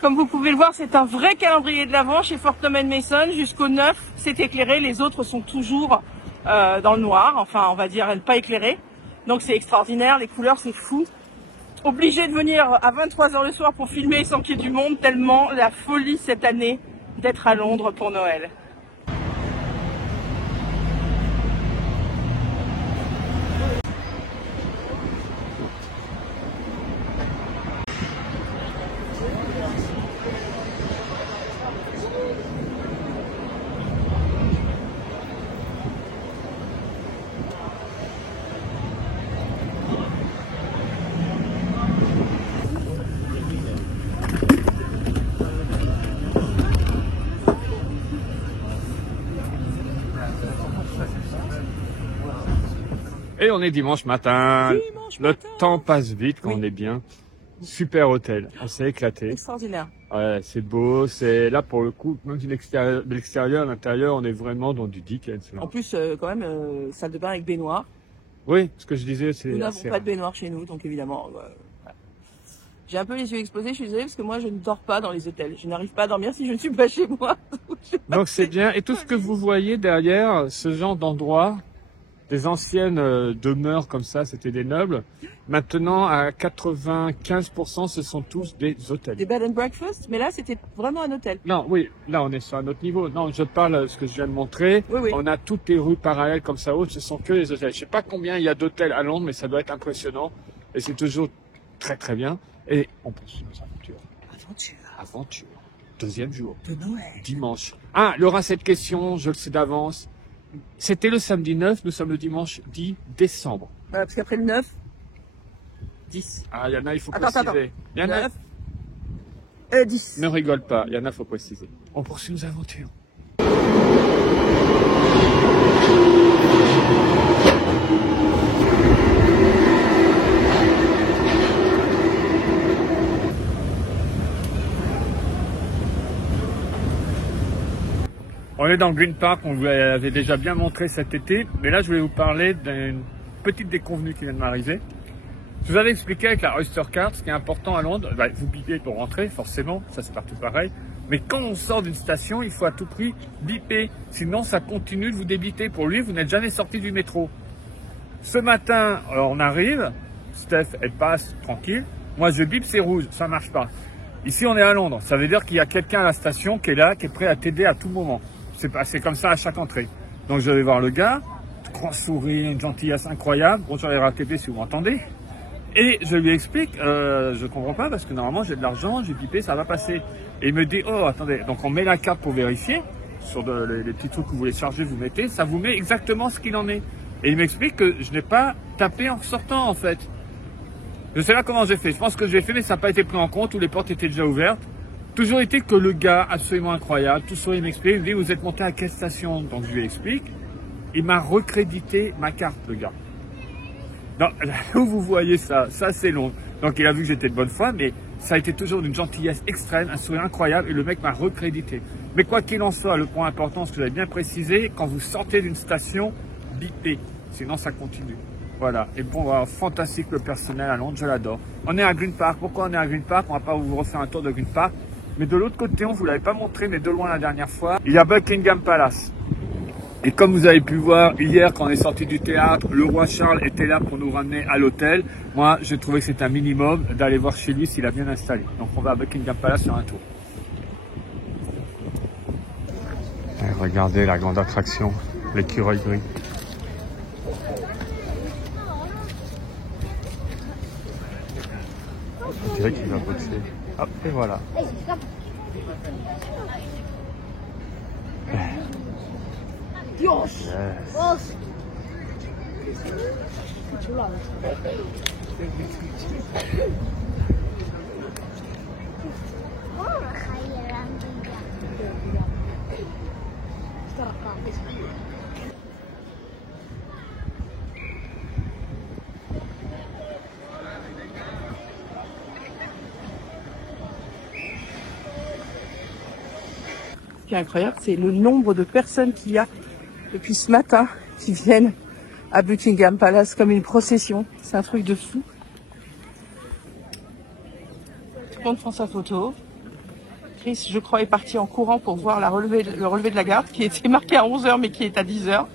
Comme vous pouvez le voir, c'est un vrai calendrier de l'Avent chez Fortnum & Mason. Jusqu'au 9, c'est éclairé. Les autres sont toujours dans le noir. Enfin, on va dire pas éclairés. Donc c'est extraordinaire. Les couleurs, c'est fou. Obligé de venir à 23 h le soir pour filmer sans qu'il y ait du monde, tellement la folie cette année d'être à Londres pour Noël. Et on est dimanche matin. Dimanche Le matin. temps passe vite quand Oui. on est bien. Super hôtel, on s'est éclaté. Extraordinaire. Ouais, c'est beau, c'est là pour le coup, même de l'extérieur, à l'intérieur, on est vraiment dans du Dickens. Là. En plus, quand même, salle de bain avec baignoire. Oui, ce que je disais, c'est Nous n'avons assez pas rare. de baignoire chez nous, donc évidemment. Voilà. J'ai un peu les yeux explosés, je suis désolée, parce que moi, je ne dors pas dans les hôtels. Je n'arrive pas à dormir si je ne suis pas chez moi. Donc c'est bien. Et tout ce que vous voyez derrière, ce genre d'endroit, des anciennes demeures comme ça, c'était des nobles. Maintenant, à 95%, ce sont tous des hôtels. Des bed and breakfast, mais là, c'était vraiment un hôtel. Non, oui, là on est sur un autre niveau. Non, je parle de ce que je viens de montrer. Oui, oui. On a toutes les rues parallèles comme ça hautes, ce sont que les hôtels. Je sais pas combien il y a d'hôtels à Londres, mais ça doit être impressionnant. Et c'est toujours très très bien. Et on poursuit nos aventures. Aventure. Deuxième jour. De Noël. Dimanche. Ah, il y aura cette question, je le sais d'avance. C'était le samedi 9, nous sommes le dimanche 10 décembre. Voilà, parce qu'après le 9, 10. Ah, il y en a, il faut Attends, préciser. Il y en a, 9, 10. ne rigole pas, il y en a, faut préciser. On poursuit nos aventures. On est dans le Green Park, on vous l'avait déjà bien montré cet été, mais là je voulais vous parler d'une petite déconvenue qui vient de m'arriver. Je vous avais expliqué avec la Oyster Card, ce qui est important à Londres, bah, vous bipez pour rentrer, forcément, ça c'est partout pareil, mais quand on sort d'une station, il faut à tout prix biper, sinon ça continue de vous débiter. Pour lui, vous n'êtes jamais sorti du métro. Ce matin, on arrive, Steph, elle passe tranquille, moi je bip, c'est rouge, ça marche pas. Ici on est à Londres, ça veut dire qu'il y a quelqu'un à la station qui est là, qui est prêt à t'aider à tout moment. C'est comme ça à chaque entrée. Donc je vais voir le gars, grand sourire, une gentillesse incroyable. Bonjour les RATP si vous m'entendez. Et je lui explique, je comprends pas parce que normalement j'ai de l'argent, j'ai pipé, ça va passer. Et il me dit, oh attendez, donc on met la carte pour vérifier, sur les petits trucs que vous voulez charger, vous mettez, ça vous met exactement ce qu'il en est. Et il m'explique que je n'ai pas tapé en sortant en fait. Je sais pas comment j'ai fait, je pense que j'ai fait mais ça n'a pas été pris en compte, où les portes étaient déjà ouvertes. Toujours été que le gars, absolument incroyable, tout ça, il m'explique, il me dit, vous êtes monté à quelle station? Donc je lui explique. Il m'a recrédité ma carte, le gars. Donc, là où vous voyez ça c'est long. Donc il a vu que j'étais de bonne foi, mais ça a été toujours d'une gentillesse extrême, un sourire incroyable, et le mec m'a recrédité. Mais quoi qu'il en soit, le point important, ce que j'avais bien précisé, quand vous sortez d'une station, bipez, sinon ça continue. Voilà, et bon, fantastique le personnel à Londres, je l'adore. On est à Green Park, pourquoi on est à Green Park? On va pas vous refaire un tour de Green Park. Mais de l'autre côté, on ne vous l'avait pas montré, mais de loin la dernière fois, il y a Buckingham Palace. Et comme vous avez pu voir hier quand on est sorti du théâtre, le roi Charles était là pour nous ramener à l'hôtel. Moi, j'ai trouvé que c'était un minimum d'aller voir chez lui s'il a bien installé. Donc on va à Buckingham Palace faire un tour. Et regardez la grande attraction, l'écureuil gris. On dirait qu'il va boxer. Hop, et voilà. Dios. Yes. Ce qui est incroyable, c'est le nombre de personnes qu'il y a depuis ce matin qui viennent à Buckingham Palace comme une procession. C'est un truc de fou. Tout le monde prend sa photo. Chris, je crois, est parti en courant pour voir le relevé de la garde qui était marqué à 11h mais qui est à 10h.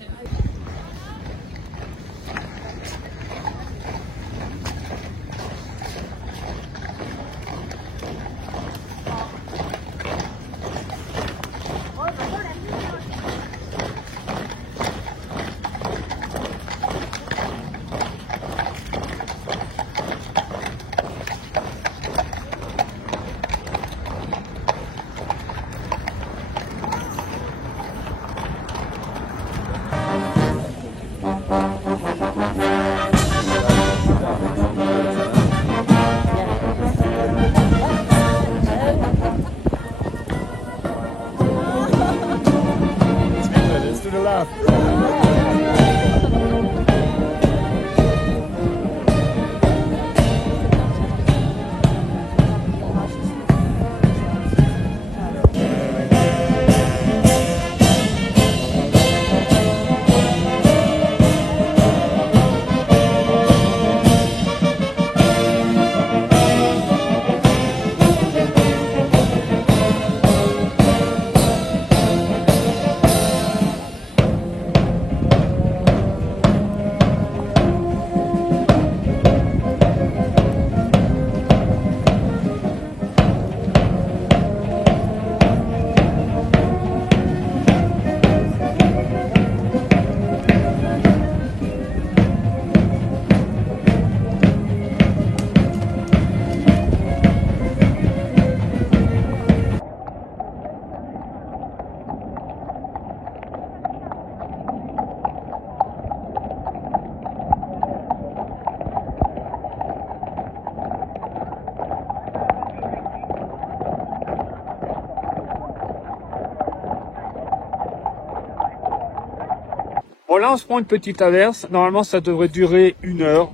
Bon, là, on se prend une petpetite averse. Normalement, ça devrait durer 1 heure.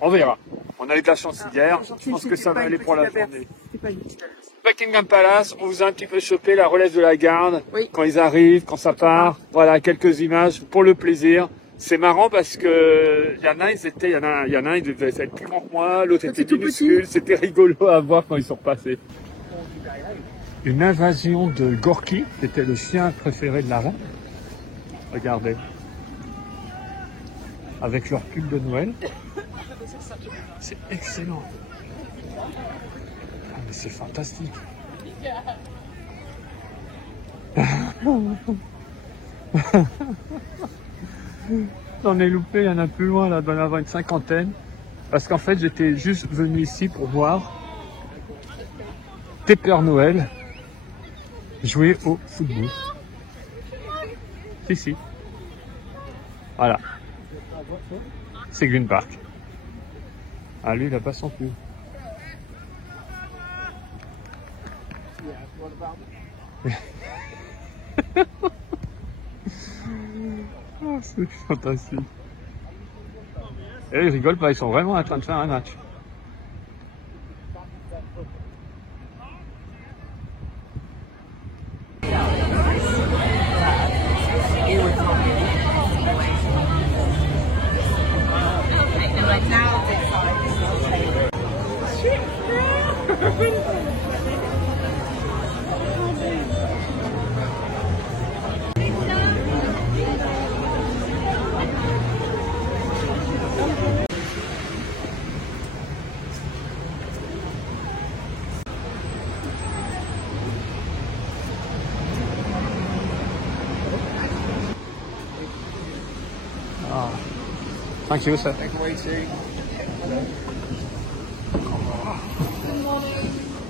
On verra. On a eu de la chance hier. Je pense que ça va aller pour la journée. Buckingham Palace, on vous a un petit peu chopé la relève de la garde. Oui. Quand ils arrivent, quand ça part. Voilà, quelques images pour le plaisir. C'est marrant parce que il y en a, il devait être plus grand que moi, l'autre était minuscule. C'était rigolo à voir quand ils sont passés. Une invasion de Gorky, c'était le chien préféré de la reine. Regardez. Avec leur pull de Noël. C'est excellent. Ah, mais c'est fantastique. J'en ai loupé, il y en a plus loin, là, doit y en avoir une 50aine. Parce qu'en fait, j'étais juste venu ici pour voir tes Pères Noël jouer au football. Si. Voilà. C'est Green Park. Ah, lui, il n'a pas son pull. Oh, c'est fantastique. Et ils rigolent pas, ils sont vraiment en train de faire un match. Thank you, sir. Thank you, waiting.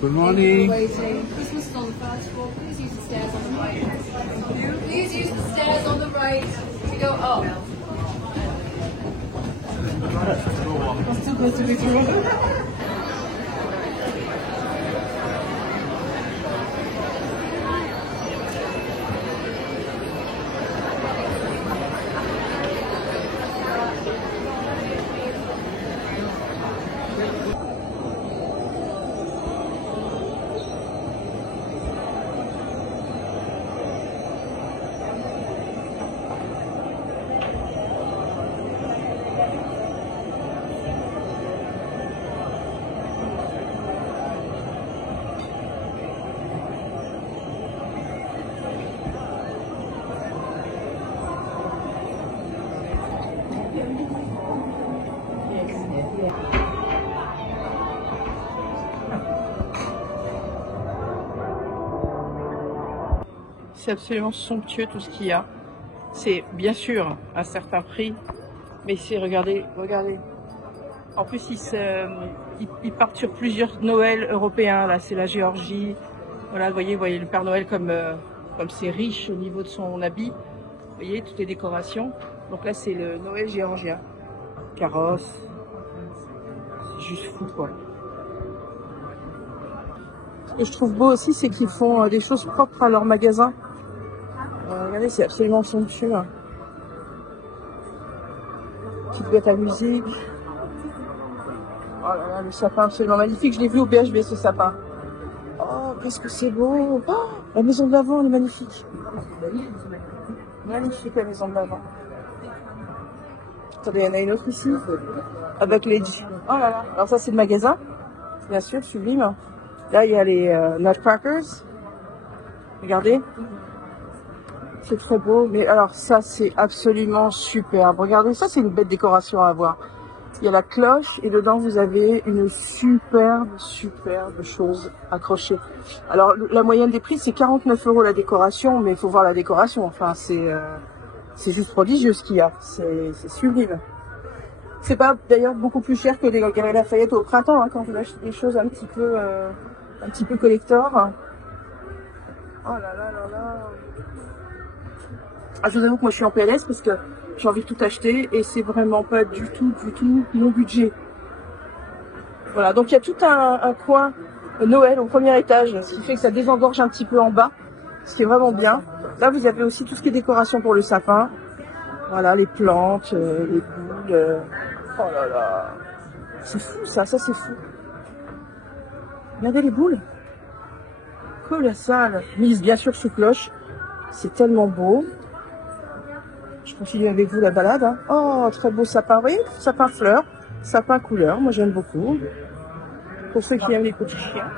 Good morning. Waiting. Christmas is on the first floor. Please use the stairs on the right. Please use the stairs on the right to go up. I'm still supposed to be through. C'est absolument somptueux tout ce qu'il y a. C'est bien sûr un certain prix, mais c'est, regardez. En plus, ils partent sur plusieurs Noëls européens. Là, c'est la Géorgie. Voilà, vous voyez le Père Noël comme c'est riche au niveau de son habit. Vous voyez, toutes les décorations. Donc là, c'est le Noël géorgien. Carrosse. C'est juste fou, quoi. Ce que je trouve beau aussi, c'est qu'ils font des choses propres à leur magasin. Regardez, c'est absolument somptueux. Petite boîte à musique. Oh là là, le sapin absolument magnifique. Je l'ai vu au BHB, ce sapin. Oh, qu'est-ce que c'est beau. Oh, la maison de l'Avent, elle est magnifique. Magnifique, la maison de l'Avent. Attendez, il y en a une autre ici. Avec les... Oh là là. Alors ça, c'est le magasin. Bien sûr, sublime. Là, il y a les Nutcrackers. Regardez. C'est très beau. Mais alors, ça, c'est absolument superbe. Regardez, ça, c'est une belle décoration à avoir. Il y a la cloche et dedans, vous avez une superbe chose accrochée. Alors, la moyenne des prix, c'est 49 € la décoration. Mais il faut voir la décoration. Enfin, c'est juste prodigieux ce qu'il y a. C'est sublime. C'est pas d'ailleurs beaucoup plus cher que les Galeries Lafayette au printemps, hein, quand vous achetez des choses un petit peu collector. Oh là là là là. Ah, je vous avoue que moi je suis en PLS parce que j'ai envie de tout acheter et c'est vraiment pas du tout mon budget. Voilà, donc il y a tout un coin Noël au premier étage, ce qui fait que ça désengorge un petit peu en bas, ce qui est vraiment bien. Là vous avez aussi tout ce qui est décoration pour le sapin. Voilà, les plantes, les boules. Oh là là. C'est fou ça c'est fou. Regardez les boules. Colossal. Mise bien sûr sous cloche. C'est tellement beau. Je continue avec vous la balade. Hein. Oh, très beau sapin. Oui, sapin fleur, sapin couleur. Moi j'aime beaucoup. Pour ceux qui aiment les petits chiens.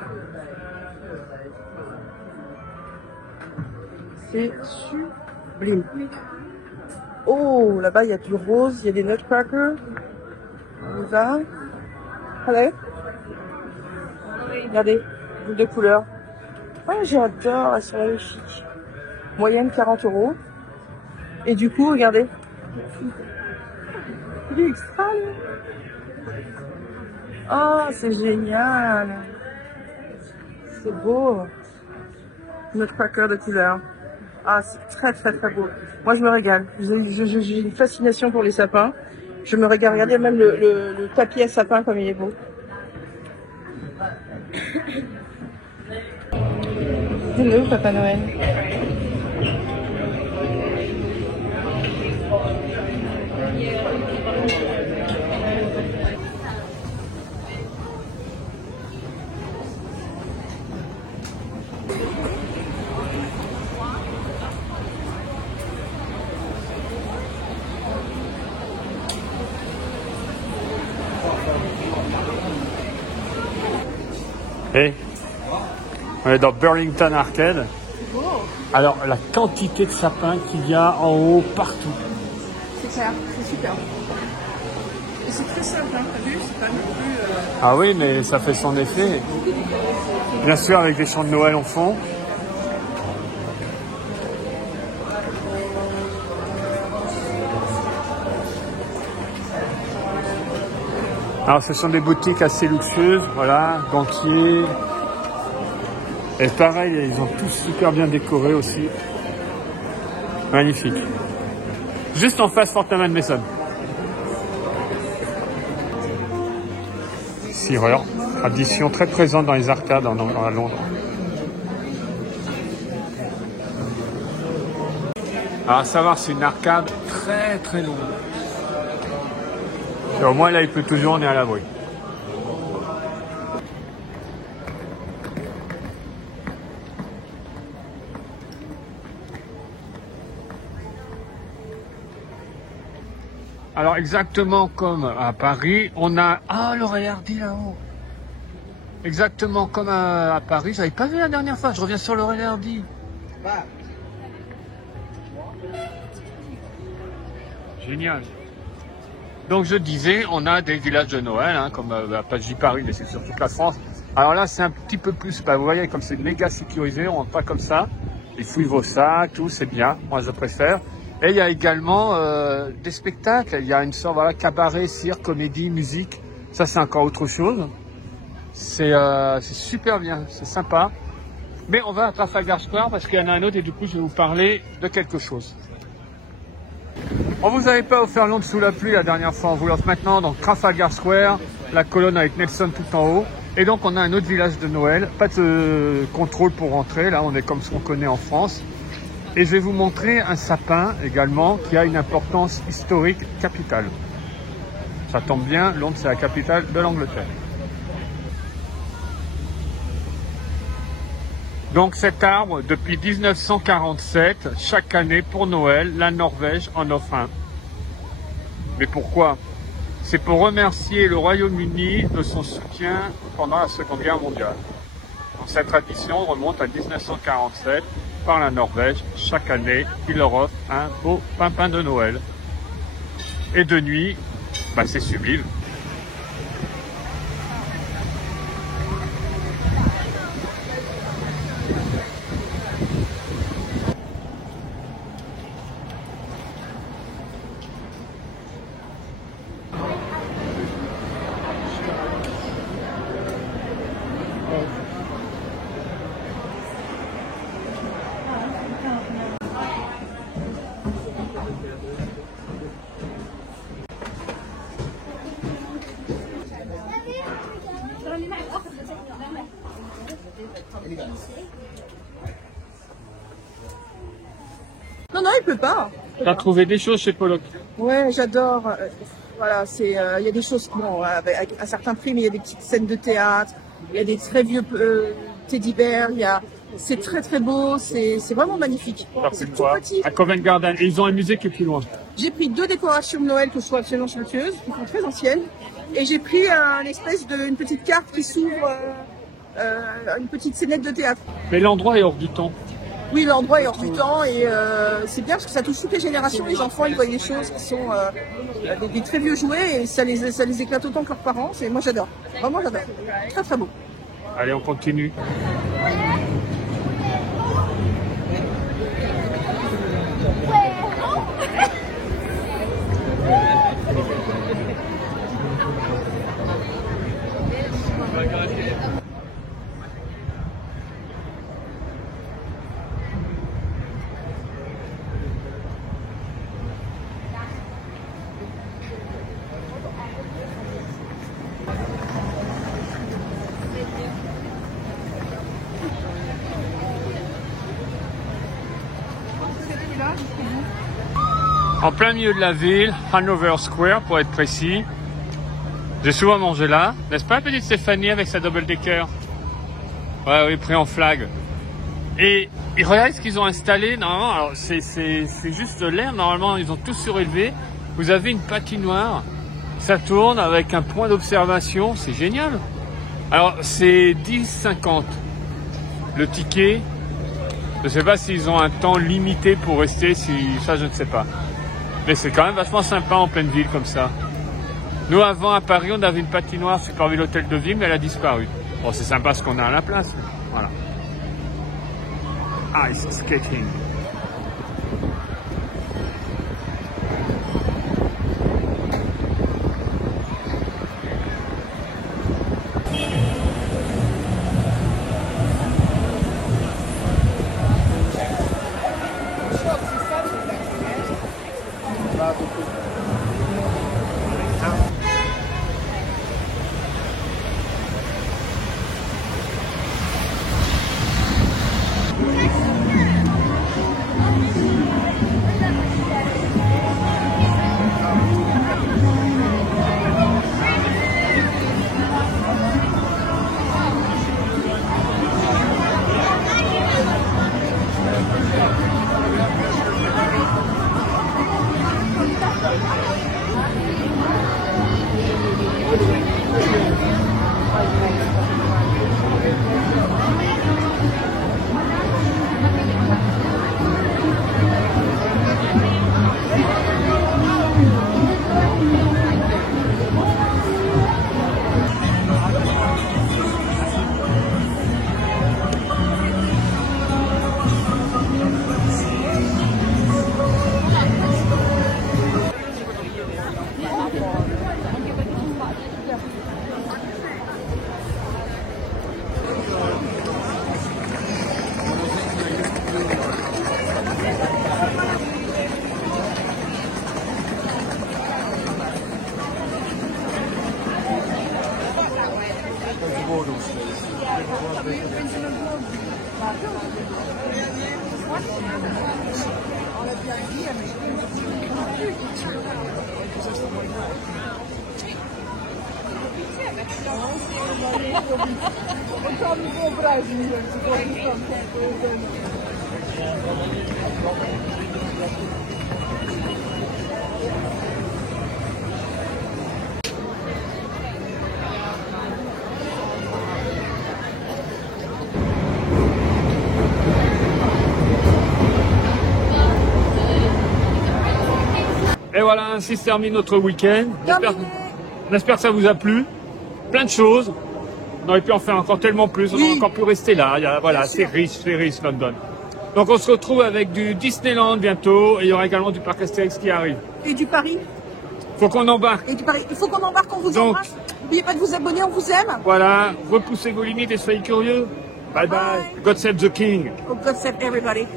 C'est sublime. Oh, là-bas, il y a du rose, il y a des nutcrackers. On y va. Allez. Regardez, boules de couleur. Oh, j'adore, elles sont magnifiques. Moyenne 40 €. Et du coup, regardez. Il est extra, oh, c'est génial. C'est beau. Nutcracker de couleur. Ah, c'est très très très beau. Moi, je me régale. J'ai une fascination pour les sapins. Je me régale. Regardez même le tapis à sapin comme il est beau. Hello, Papa Noël. Et on est dans Burlington Arcade. Alors, la quantité de sapins qu'il y a en haut partout. C'est clair, c'est super. Et c'est très simple, hein, t'as vu, c'est pas non plus... Ah oui, mais ça fait son effet. Bien sûr, avec des chants de Noël en fond. Alors, ce sont des boutiques assez luxueuses, voilà, gantiers. Et pareil, ils ont tous super bien décoré aussi. Magnifique. Juste en face, Fortnum & Mason. Cireur, tradition très présente dans les arcades à Londres. Alors, à savoir, c'est une arcade très très longue. Et au moins, là, il pleut toujours, on est à l'abri. Alors, exactement comme à Paris, on a... Ah, Laurel Hardy là-haut. Exactement comme à Paris, je n'avais pas vu la dernière fois, je reviens sur Laurel Hardy. Génial. Donc je disais, on a des villages de Noël, hein, comme pas je dis Paris, mais c'est sur toute la France. Alors là, c'est un petit peu plus, vous voyez, comme c'est méga sécurisé, on rentre pas comme ça. Ils fouillent vos sacs, tout, c'est bien, moi je préfère. Et il y a également des spectacles, il y a une sorte, voilà, cabaret, cirque, comédie, musique. Ça, c'est encore autre chose. C'est super bien, c'est sympa. Mais on va à Trafalgar Square parce qu'il y en a un autre et du coup, je vais vous parler de quelque chose. On vous avait pas offert Londres sous la pluie la dernière fois, on vous l'offre maintenant dans Trafalgar Square, la colonne avec Nelson tout en haut. Et donc on a un autre village de Noël, pas de contrôle pour rentrer, là on est comme ce qu'on connaît en France. Et je vais vous montrer un sapin également qui a une importance historique capitale. Ça tombe bien, Londres c'est la capitale de l'Angleterre. Donc cet arbre, depuis 1947, chaque année pour Noël, la Norvège en offre un. Mais pourquoi? C'est pour remercier le Royaume-Uni de son soutien pendant la Seconde Guerre mondiale. Donc cette tradition remonte à 1947 par la Norvège. Chaque année, il leur offre un beau pimpin de Noël. Et de nuit, c'est sublime. Non, non, il peut pas. T'as trouvé des choses chez Pollock? Ouais, j'adore. Voilà, c'est il y a des choses bon avec à certains prix, mais il y a des petites scènes de théâtre, il y a des très vieux teddy bears, c'est très très beau, c'est vraiment magnifique. C'est tout petit. À Covent Garden. Et ils ont un musée qui est plus loin. J'ai pris 2 décorations de Noël que je trouve absolument somptueuses, qui sont très anciennes, et j'ai pris une petite carte qui s'ouvre, une petite scénette de théâtre. Mais l'endroit est hors du temps. Oui, l'endroit est hors du temps et c'est bien parce que ça touche toutes les générations. Les enfants, ils voient des choses qui sont des très vieux jouets et ça les éclate autant que leurs parents. Moi, j'adore. Vraiment, j'adore. Très, très beau. Allez, on continue. En plein milieu de la ville, Hanover Square pour être précis. J'ai souvent mangé là, n'est-ce pas, petite Stéphanie, avec sa double-decker? Ouais, oui, pris en flag. Et regardez ce qu'ils ont installé. Normalement, alors c'est juste de l'air. Normalement, ils ont tout surélevé. Vous avez une patinoire. Ça tourne avec un point d'observation. C'est génial. Alors, c'est 10,50 le ticket. Je ne sais pas s'ils ont un temps limité pour rester. Ça, je ne sais pas. Mais c'est quand même vachement sympa en pleine ville comme ça. Nous, avant, à Paris, on avait une patinoire superbée l'hôtel de ville, mais elle a disparu. Bon, c'est sympa ce qu'on a à la place. Voilà. Ice skating. Et voilà, ainsi se termine notre week-end. J'espère que ça vous a plu. Plein de choses. On aurait pu en faire encore tellement plus. On aurait encore pu rester là. Voilà, c'est riche, London. Donc on se retrouve avec du Disneyland bientôt. Et il y aura également du parc Astérix qui arrive. Et du Paris. Faut qu'on embarque. Et du Paris. Il faut qu'on embarque, on vous embrasse. N'oubliez pas de vous abonner, on vous aime. Voilà, repoussez vos limites et soyez curieux. Bye bye. God save the king. Oh, God save everybody.